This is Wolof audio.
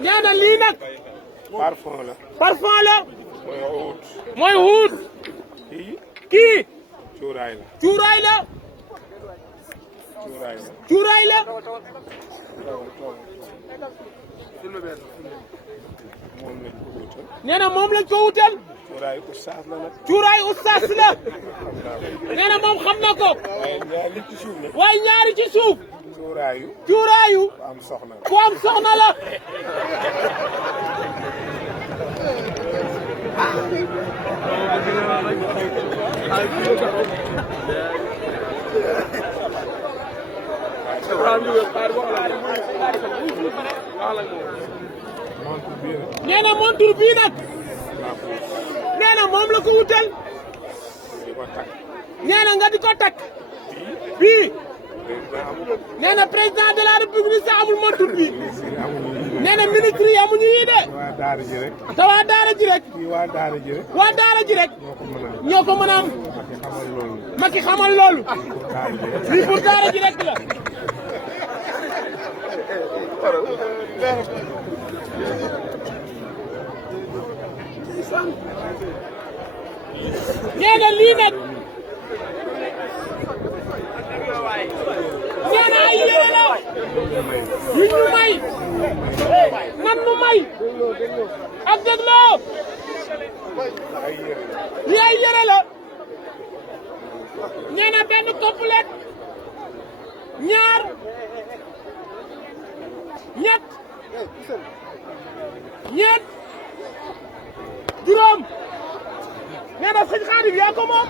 nee na lii nag. parfum la. parfum la. mooy wut. mooy wut. kii. cuuraay la. cuuraay la. cuuraay la. cuuraay la. moom lañ ko wutal. nee na moom lañ ko wutal. cuuraay ustaas la nag. cuuraay ustaas la. nee na moom xam na ko. waaye ñaari ci suuf la. waaye ñaari ci suuf. cuuraayu. cuuraayu. ku am soxna la. ku am soxna la. nee na montur bii nag. nee na moom la ko wutal. nee na nga di ko takk. bii. nee na président de la république sax amul montur bii. nee na ministre yi amuñu yii de. waa daara ji rek. te waa daara ji rek. waa daara ji rek. waa daara ji rek. ñoo ko mën a am. Macky xamal loolu. lii pour daara ji rek la. nee na lii nag. nee na ay yére la. yu ñu may. nan nu may. ak dégloo. lii ay yére la. nee na benn complet. ñaar. ñett. ñeent. juróom. nee na sëñ Xaadim yaa ko moom.